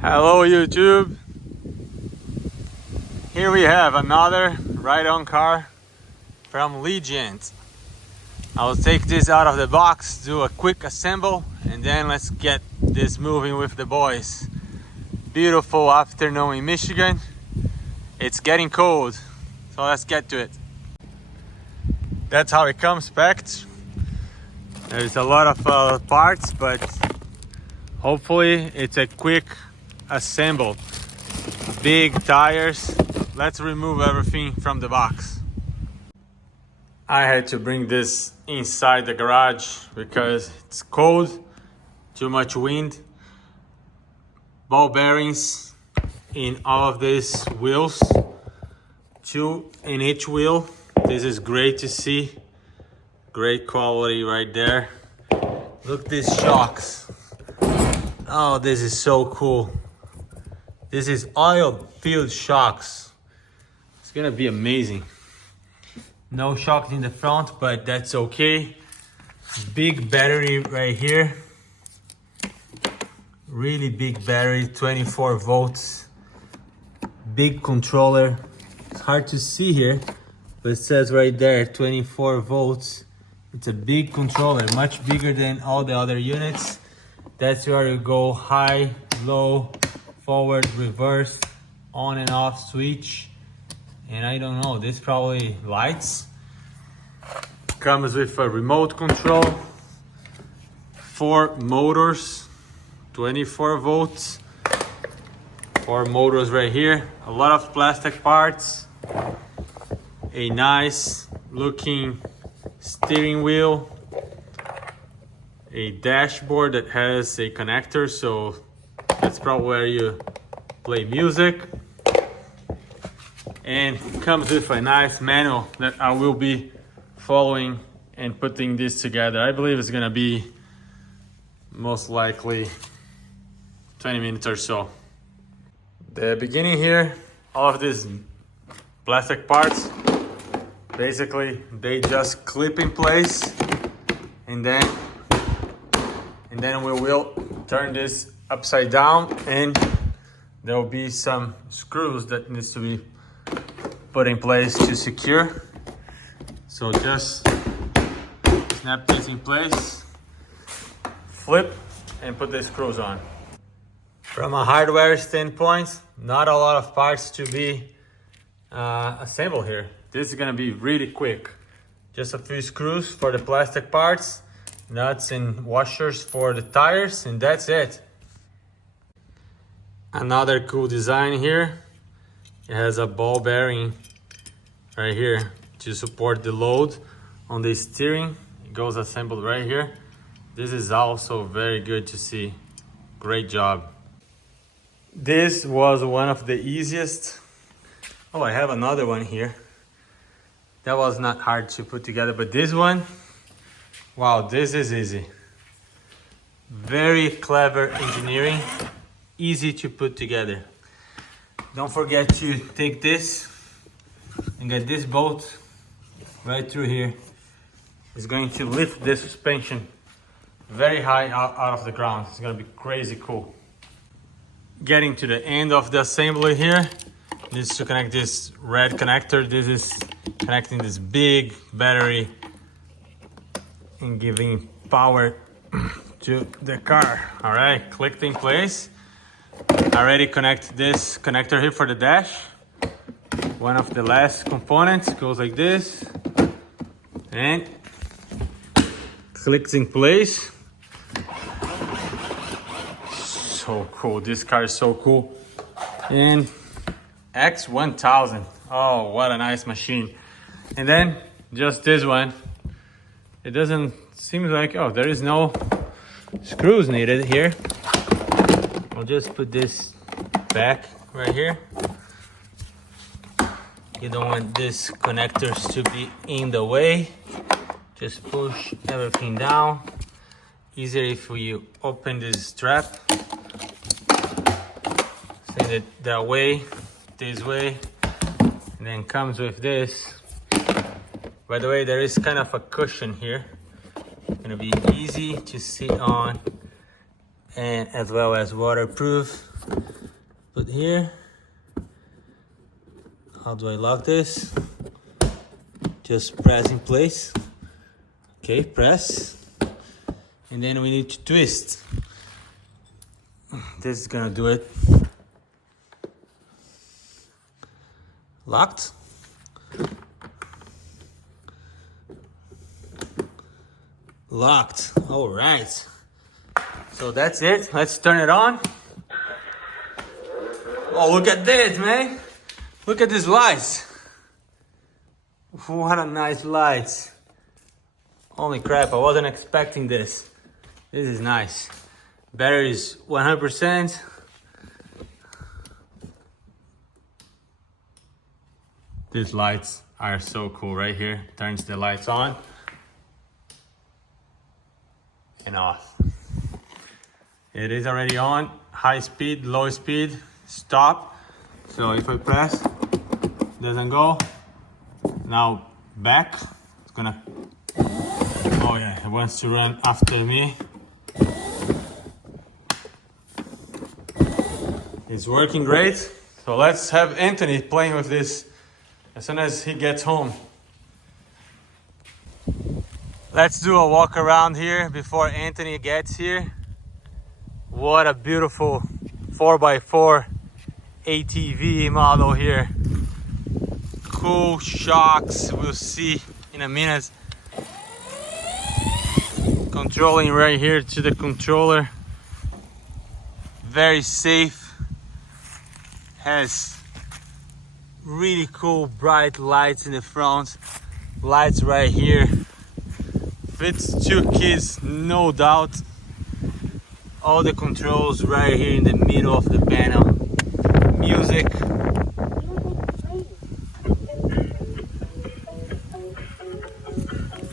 Hello YouTube. Here we have another ride-on car from LIGIANT. I'll take this out of the box, do a quick assemble, and then let's get this moving with the boys. Beautiful afternoon in Michigan. It's getting cold, so let's get to it. That's how it comes packed. There's a lot of parts, but hopefully it's a quick assemble. Big tires. Let's remove everything from the box. I had to bring this inside the garage because it's cold, too much wind. Ball bearings in all of these wheels, 2 in each wheel. This is great to see. Great quality right there. Look at these shocks. Oh, this is so cool. This is oil-filled shocks. It's gonna be amazing. No shocks in the front, but that's okay. Big battery right here. Really big battery, 24 volts. Big controller. It's hard to see here, but it says right there, 24 volts. It's a big controller, much bigger than all the other units. That's where you go high, low, forward, reverse, on and off switch. And I don't know, this probably lights. Comes with a remote control, 4 motors, 24 volts, 4 motors right here, a lot of plastic parts, a nice looking steering wheel, a dashboard that has a connector, so that's probably where you play music, and comes with a nice manual that I will be following and putting this together. I believe it's gonna be most likely 20 minutes or so. The beginning here, all of these plastic parts, basically they just clip in place, and then we will turn this upside down, and there will be some screws that needs to be put in place to secure. So just snap this in place, flip, and put the screws on. From a hardware standpoint, not a lot of parts to be assembled here. This is gonna be really quick. Just a few screws for the plastic parts, nuts and washers for the tires, and that's it. Another cool design here. It has a ball bearing right here to support the load on the steering. It goes assembled right here. This is also very good to see. Great job. This was one of the easiest. Oh, I have another one here. That was not hard to put together, but this one, wow, this is easy. Very clever engineering, easy to put together. Don't forget to take this and get this bolt right through here. It's going to lift the suspension very high out of the ground. It's gonna be crazy cool. Getting to the end of the assembly here, this is to connect this red connector. This is connecting this big battery and giving power to the car. All right, clicked in place. I already connect this connector here for the dash. One of the last components goes like this and clicks in place. So cool, this car is so cool. And X1000, oh, what a nice machine. And then just this one, it doesn't seem like, oh, there is no screws needed here. I'll just put this back right here. You don't want these connectors to be in the way. Just push everything down. Easier if you open this strap. Send it that way, this way, and then comes with this. By the way, there is kind of a cushion here. It's gonna be easy to sit on, and as well as waterproof. put here. How do I lock this? Just press in place. Okay, press. And then we need to twist. This is gonna do it. Locked. Locked. All right. So that's it. Let's turn it on. Oh, look at this, man. Look at these lights. What a nice lights. Holy crap, I wasn't expecting this. This is nice. Battery is 100%. These lights are so cool right here. Turns the lights on and off. It is already on. High speed, low speed, stop. So if I press, doesn't go. Now back, it's gonna, oh yeah, it wants to run after me. It's working great. So let's have Anthony playing with this as soon as he gets home. Let's do a walk around here before Anthony gets here. What a beautiful 4x4 ATV model here. Cool shocks, we'll see in a minute. Controlling right here to the controller. Very safe. Has really cool bright lights in the front. Lights right here. Fits 2 kids, no doubt. All the controls right here in the middle of the panel. Music.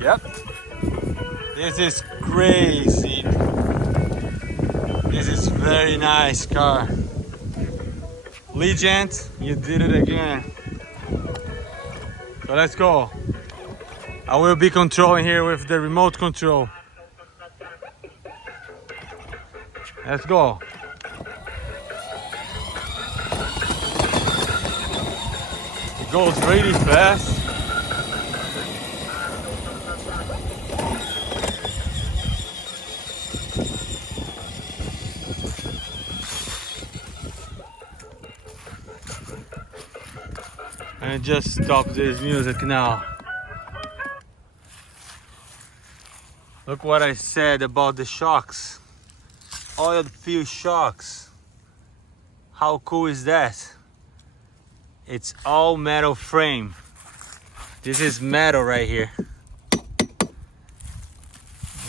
Yep. This is crazy. This is very nice car. LIGIANT, you did it again. So let's go. I will be controlling here with the remote control. Let's go. It goes really fast. And just stop this music now. Look what I said about the shocks. Oiled feel shocks. How cool is that? It's all metal frame. This is metal right here.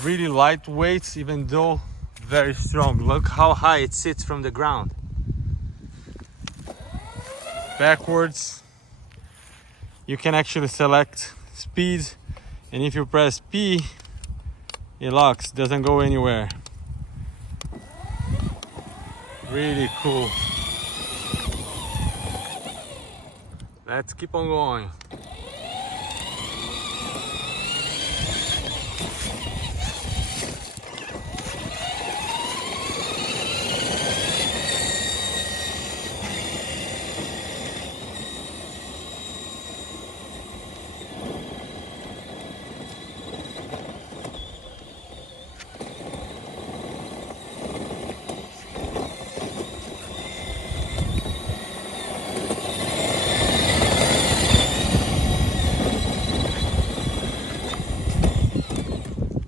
Really lightweight, even though very strong. Look how high it sits from the ground. Backwards. You can actually select speed, and if you press P, it locks, doesn't go anywhere. Really cool. Let's keep on going.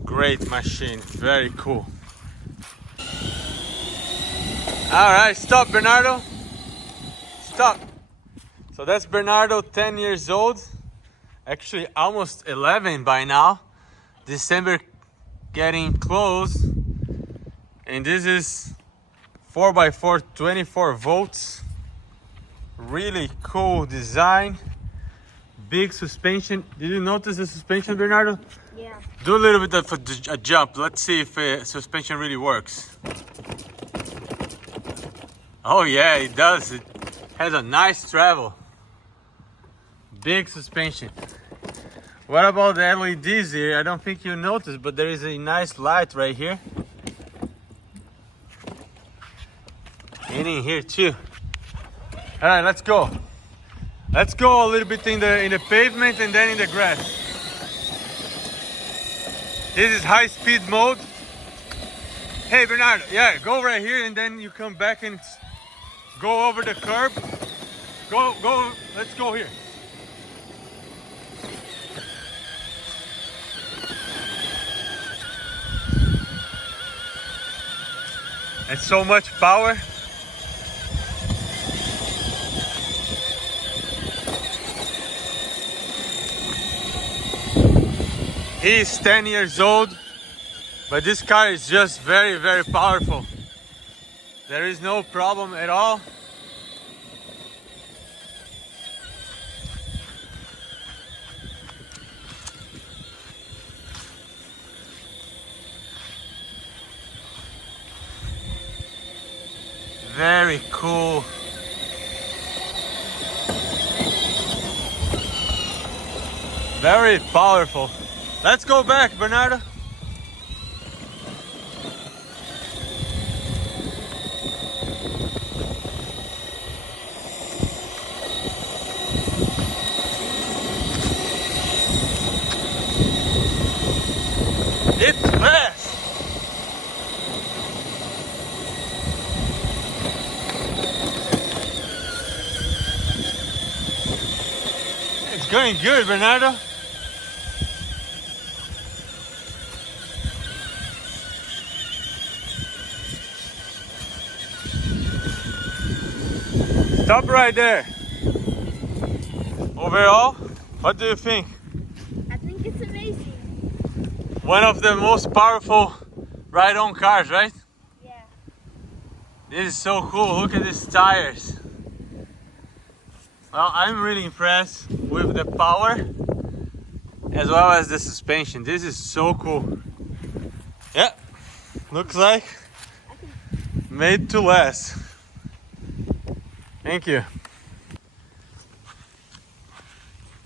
Great machine, very cool. All right, stop, Bernardo. Stop. So that's Bernardo, 10 years old. Actually, almost 11 by now. December getting close. And this is 4x4, 24 volts. Really cool design. Big suspension. Did you notice the suspension, Bernardo? Yeah. Do a little bit of a jump. Let's see if suspension really works. Oh yeah, it does. It has a nice travel. Big suspension. What about the LEDs here? I don't think you noticed, but there is a nice light right here. And in here too. All right, let's go. Let's go a little bit in the pavement and then in the grass. This is high speed mode. Hey Bernardo, yeah, go right here and then you come back and go over the curb. Go, let's go here. And so much power. He's 10 years old, but this car is just very, very powerful. There is no problem at all. Very cool. Very powerful. Let's go back, Bernardo. It's fast. It's going good, Bernardo. Stop right there. Overall, what do you think? I think it's amazing. One of the most powerful ride-on cars, right? Yeah. This is so cool. Look at these tires. Well, I'm really impressed with the power as well as the suspension. This is so cool. Yeah, looks like made to last. Thank you.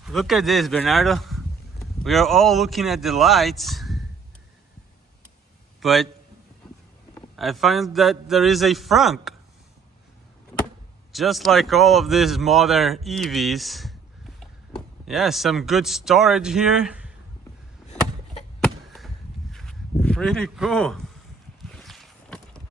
Look at this, Bernardo. We are all looking at the lights, but I find that there is a frunk. Just like all of these modern EVs. Yeah, some good storage here. Pretty cool.